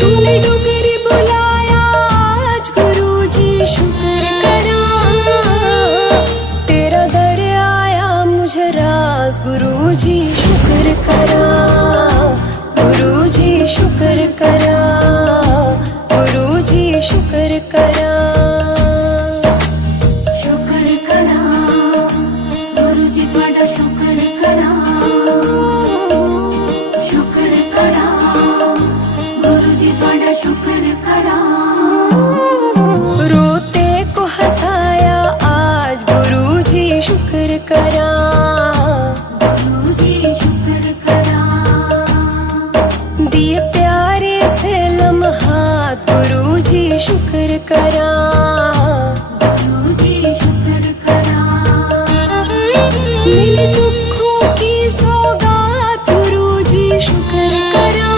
तूने डुगरी बुलाया आज गुरुजी शुक्र करा, तेरा दर आया मुझे रास गुरुजी शुक्र करा, गुरुजी शुक्र करा, गुरुजी शुक्र करा। शुक्र करा गुरुजी तुहाडा शुक्र करा, शुक्र करा गुरुजी तुहाडा शुक्र करा। रोते को हंसाया आज गुरुजी शुक्र करा, गुरुजी शुक्र करा। दिए प्यारे से लम्हात गुरुजी शुक्र करा।